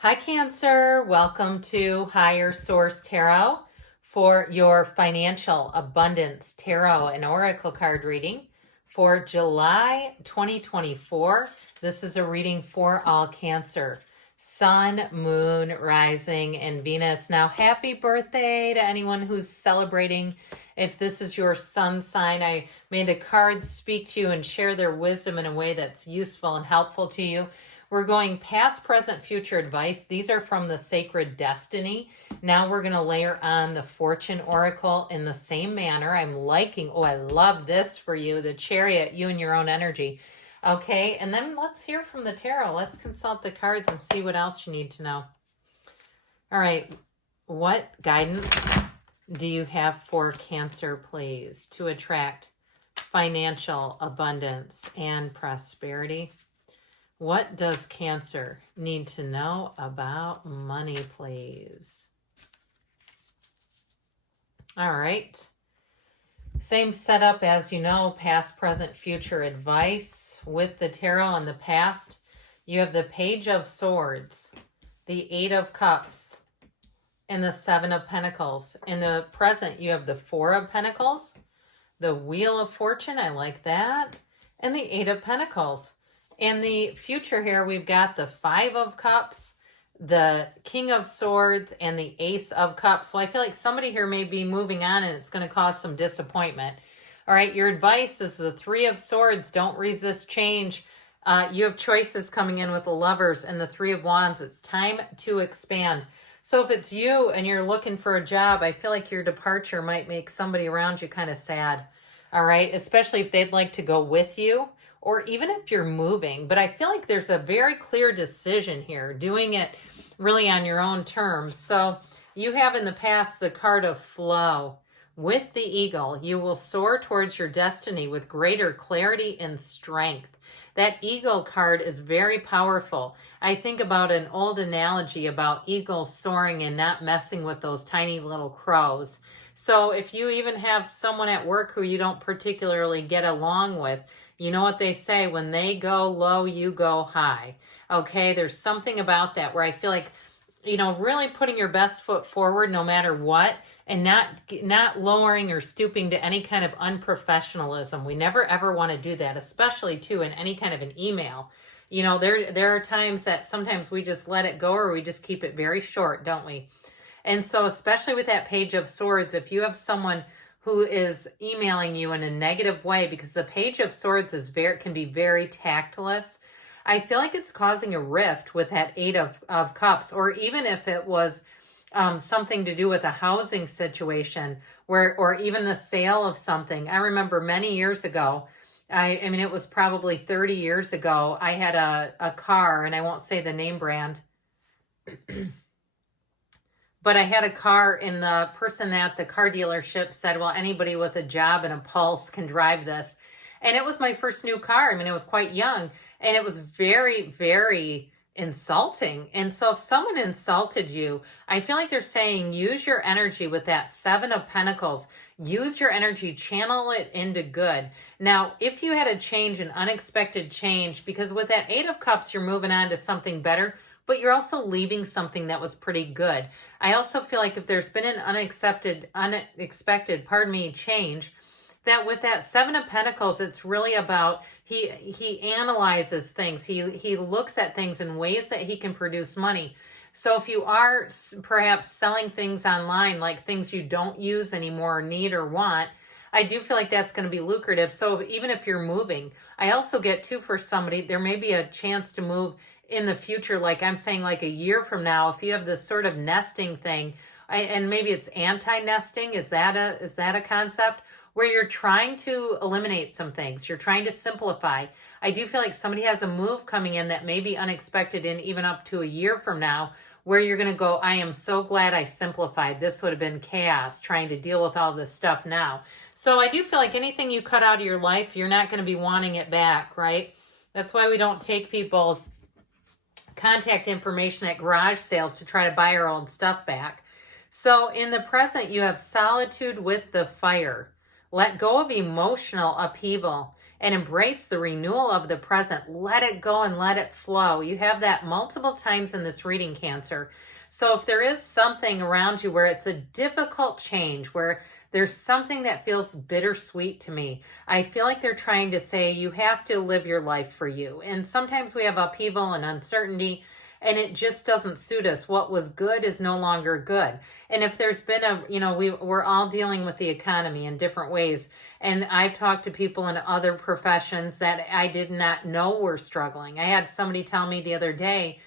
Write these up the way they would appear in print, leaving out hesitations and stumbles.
Hi, Cancer. Welcome to Higher Source Tarot for your financial abundance tarot and oracle card reading for July 2024. This is a reading for all Cancer, Sun, Moon, Rising, and Venus. Now, happy birthday to anyone who's celebrating. If this is your sun sign, may the cards speak to you and share their wisdom in a way that's useful and helpful to you. We're going past, present, future advice. These are from the Sacred Destiny. Now we're going to layer on the Fortune Oracle in the same manner. I'm liking, I love this for you, the Chariot, you and your own energy. Okay, and then let's hear from the tarot. Let's consult the cards and see what else you need to know. All right, what guidance do you have for Cancer, please, to attract financial abundance and prosperity? What does Cancer need to know about money, please? All right. Same setup as you know, past, present, future advice. With the tarot in the past, you have the Page of Swords, the Eight of Cups, and the Seven of Pentacles. In the present, you have the Four of Pentacles, the Wheel of Fortune, I like that, and the Eight of Pentacles. In the future here, we've got the Five of Cups, the King of Swords, and the Ace of Cups. So I feel like somebody here may be moving on and it's going to cause some disappointment. All right, your advice is the Three of Swords. Don't resist change. You have choices coming in with the Lovers and the Three of Wands. It's time to expand. So if it's you and you're looking for a job, I feel like your departure might make somebody around you kind of sad. All right, especially if they'd like to go with you, or even if you're moving. But I feel like there's a very clear decision here, doing it really on your own terms. So you have in the past the card of flow. With the eagle, you will soar towards your destiny with greater clarity and strength. That eagle card is very powerful. I think about an old analogy about eagles soaring and not messing with those tiny little crows. So if you even have someone at work who you don't particularly get along with, you know what they say, when they go low, you go high. Okay, there's something about that where I feel like, really putting your best foot forward no matter what, and not lowering or stooping to any kind of unprofessionalism. We never ever want to do that, especially too in any kind of an email. There are times that sometimes we just let it go, or we just keep it very short, don't we? And so especially with that Page of Swords, if you have someone who is emailing you in a negative way, because the Page of Swords can be very tactless, I feel like it's causing a rift with that Eight of Cups, or even if it was something to do with a housing situation, or even the sale of something. I remember many years ago, I mean, it was probably 30 years ago, I had a car, and I won't say the name brand, but I had a car, and the person at the car dealership said, well, anybody with a job and a pulse can drive this. And it was my first new car. I mean, it was quite young, and it was very, very insulting. And so if someone insulted you, I feel like they're saying, use your energy with that Seven of Pentacles. Use your energy, channel it into good. Now, if you had a change, an unexpected change, because with that Eight of Cups, you're moving on to something better, but you're also leaving something that was pretty good. I also feel like if there's been an unexpected, change, that with that Seven of Pentacles, it's really about he analyzes things. He looks at things in ways that he can produce money. So if you are perhaps selling things online, like things you don't use anymore, need or want, I do feel like that's going to be lucrative. So even if you're moving, I also get too, for somebody, there may be a chance to move in the future, like I'm saying, like a year from now, if you have this sort of nesting thing, and maybe it's anti-nesting, is that a concept where you're trying to eliminate some things, you're trying to simplify? I do feel like somebody has a move coming in that may be unexpected, and even up to a year from now, where you're going to go, I am so glad I simplified. This would have been chaos trying to deal with all this stuff now. So I do feel like anything you cut out of your life, you're not going to be wanting it back, right? That's why we don't take people's contact information at garage sales to try to buy our old stuff back. So in the present, you have solitude with the fire. Let go of emotional upheaval. and embrace the renewal of the present. Let it go and let it flow. You have that multiple times in this reading, Cancer. So if there is something around you where it's a difficult change, where there's something that feels bittersweet to me, I feel like they're trying to say you have to live your life for you. And sometimes we have upheaval and uncertainty, and it just doesn't suit us. What was good is no longer good. And if there's been we're all dealing with the economy in different ways. And I've talked to people in other professions that I did not know were struggling. I had somebody tell me the other day,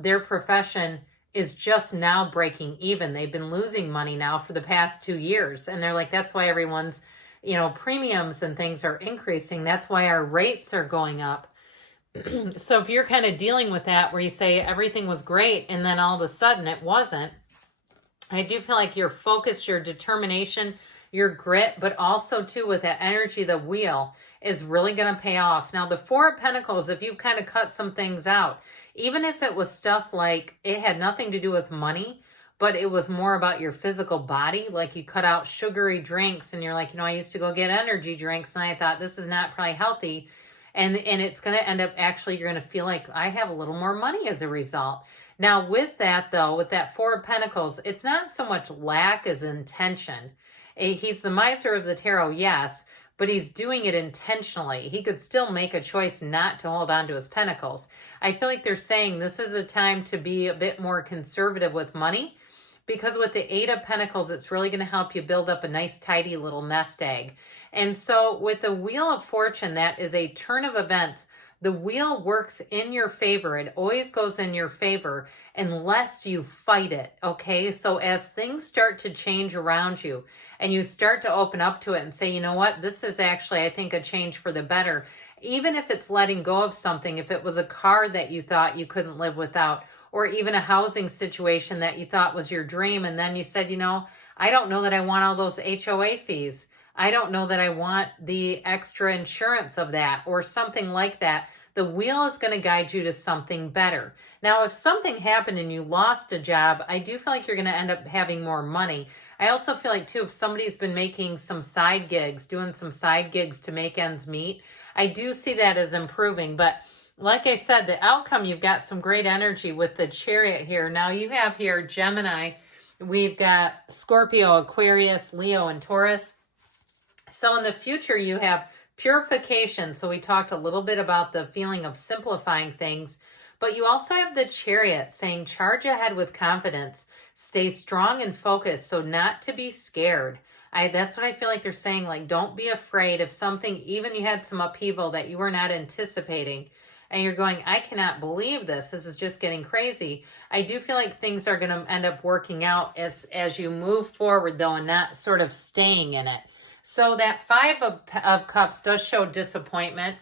their profession is just now breaking even. They've been losing money now for the past 2 years. And they're like, that's why everyone's, premiums and things are increasing. That's why our rates are going up. So if you're kind of dealing with that, where you say everything was great and then all of a sudden it wasn't, I do feel like your focus, your determination, your grit, but also too with that energy, the wheel is really going to pay off. Now the Four of Pentacles, if you kind of cut some things out, even if it was stuff like it had nothing to do with money, but it was more about your physical body, like you cut out sugary drinks and you're like, I used to go get energy drinks and I thought this is not probably healthy. And it's going to end up actually, you're going to feel like I have a little more money as a result. Now with that though, with that Four of Pentacles, it's not so much lack as intention. He's the miser of the tarot, yes, but he's doing it intentionally. He could still make a choice not to hold on to his pentacles. I feel like they're saying this is a time to be a bit more conservative with money, because with the Eight of Pentacles, it's really going to help you build up a nice, tidy little nest egg. And so with the Wheel of Fortune, that is a turn of events. The wheel works in your favor. It always goes in your favor unless you fight it, okay? So as things start to change around you and you start to open up to it and say, you know what, this is actually, I think, a change for the better. Even if it's letting go of something, if it was a car that you thought you couldn't live without, or even a housing situation that you thought was your dream, and then you said, I don't know that I want all those HOA fees. I don't know that I want the extra insurance of that, or something like that. The wheel is going to guide you to something better. Now, if something happened and you lost a job, I do feel like you're going to end up having more money. I also feel like, too, if somebody's been making some side gigs, doing some side gigs to make ends meet, I do see that as improving. But like I said, the outcome, you've got some great energy with the Chariot here. Now you have here Gemini. We've got Scorpio, Aquarius, Leo, and Taurus. So in the future, you have purification. So we talked a little bit about the feeling of simplifying things, but you also have the Chariot saying, charge ahead with confidence, stay strong and focused, so not to be scared. That's what I feel like they're saying, like, don't be afraid if something, even you had some upheaval that you were not anticipating, and you're going, I cannot believe this. This is just getting crazy. I do feel like things are going to end up working out as you move forward, though, and not sort of staying in it. So that Five of Cups does show disappointment.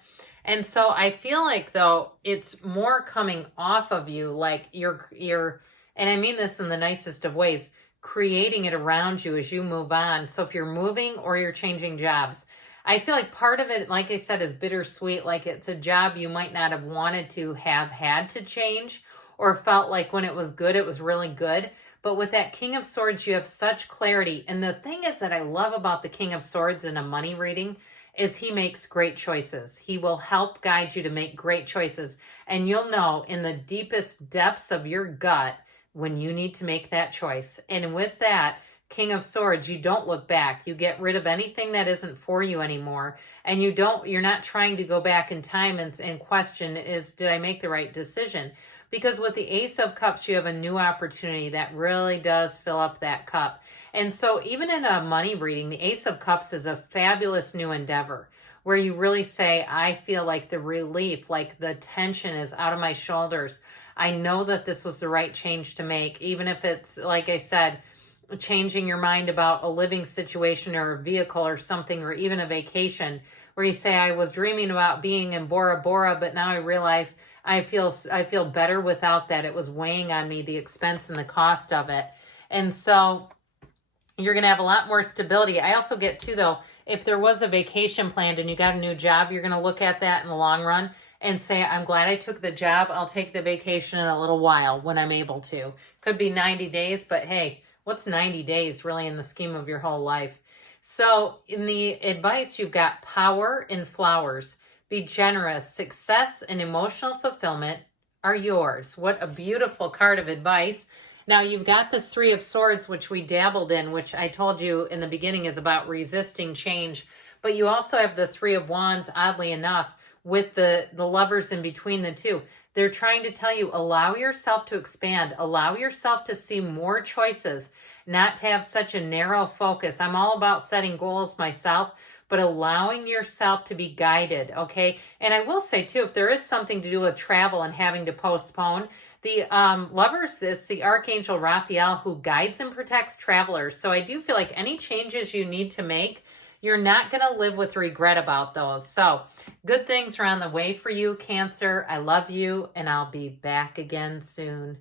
And so I feel like, though, it's more coming off of you, like you're, and I mean this in the nicest of ways, creating it around you as you move on. So if you're moving or you're changing jobs, I feel like part of it, like I said, is bittersweet. Like it's a job you might not have wanted to have had to change, or felt like when it was good, it was really good. But with that King of Swords, you have such clarity. And the thing is that I love about the King of Swords in a money reading is he makes great choices. He will help guide you to make great choices. And you'll know in the deepest depths of your gut when you need to make that choice. And with that King of Swords, you don't look back. You get rid of anything that isn't for you anymore. And you're not trying to go back in time and question, did I make the right decision? Because with the Ace of Cups, you have a new opportunity that really does fill up that cup. And so even in a money reading, the Ace of Cups is a fabulous new endeavor where you really say, I feel like the relief, like the tension is out of my shoulders. I know that this was the right change to make, even if it's, like I said, changing your mind about a living situation or a vehicle or something, or even a vacation where you say, I was dreaming about being in Bora Bora, but now I realize I feel better without that. It was weighing on me, the expense and the cost of it. And so you're going to have a lot more stability. I also get too, though, if there was a vacation planned and you got a new job, you're going to look at that in the long run and say, I'm glad I took the job. I'll take the vacation in a little while when I'm able to. Could be 90 days, but hey, what's 90 days really in the scheme of your whole life? So in the advice, you've got power in flowers. Be generous. Success and emotional fulfillment are yours. What a beautiful card of advice. Now you've got this Three of Swords, which we dabbled in, which I told you in the beginning is about resisting change. But you also have the Three of Wands, oddly enough, with the lovers in between the two. They're trying to tell you, allow yourself to expand, allow yourself to see more choices, not to have such a narrow focus. I'm all about setting goals myself, but allowing yourself to be guided, okay? And I will say too, if there is something to do with travel and having to postpone, the lovers, it's the Archangel Raphael who guides and protects travelers. So I do feel like any changes you need to make, you're not going to live with regret about those. So good things are on the way for you, Cancer. I love you, and I'll be back again soon.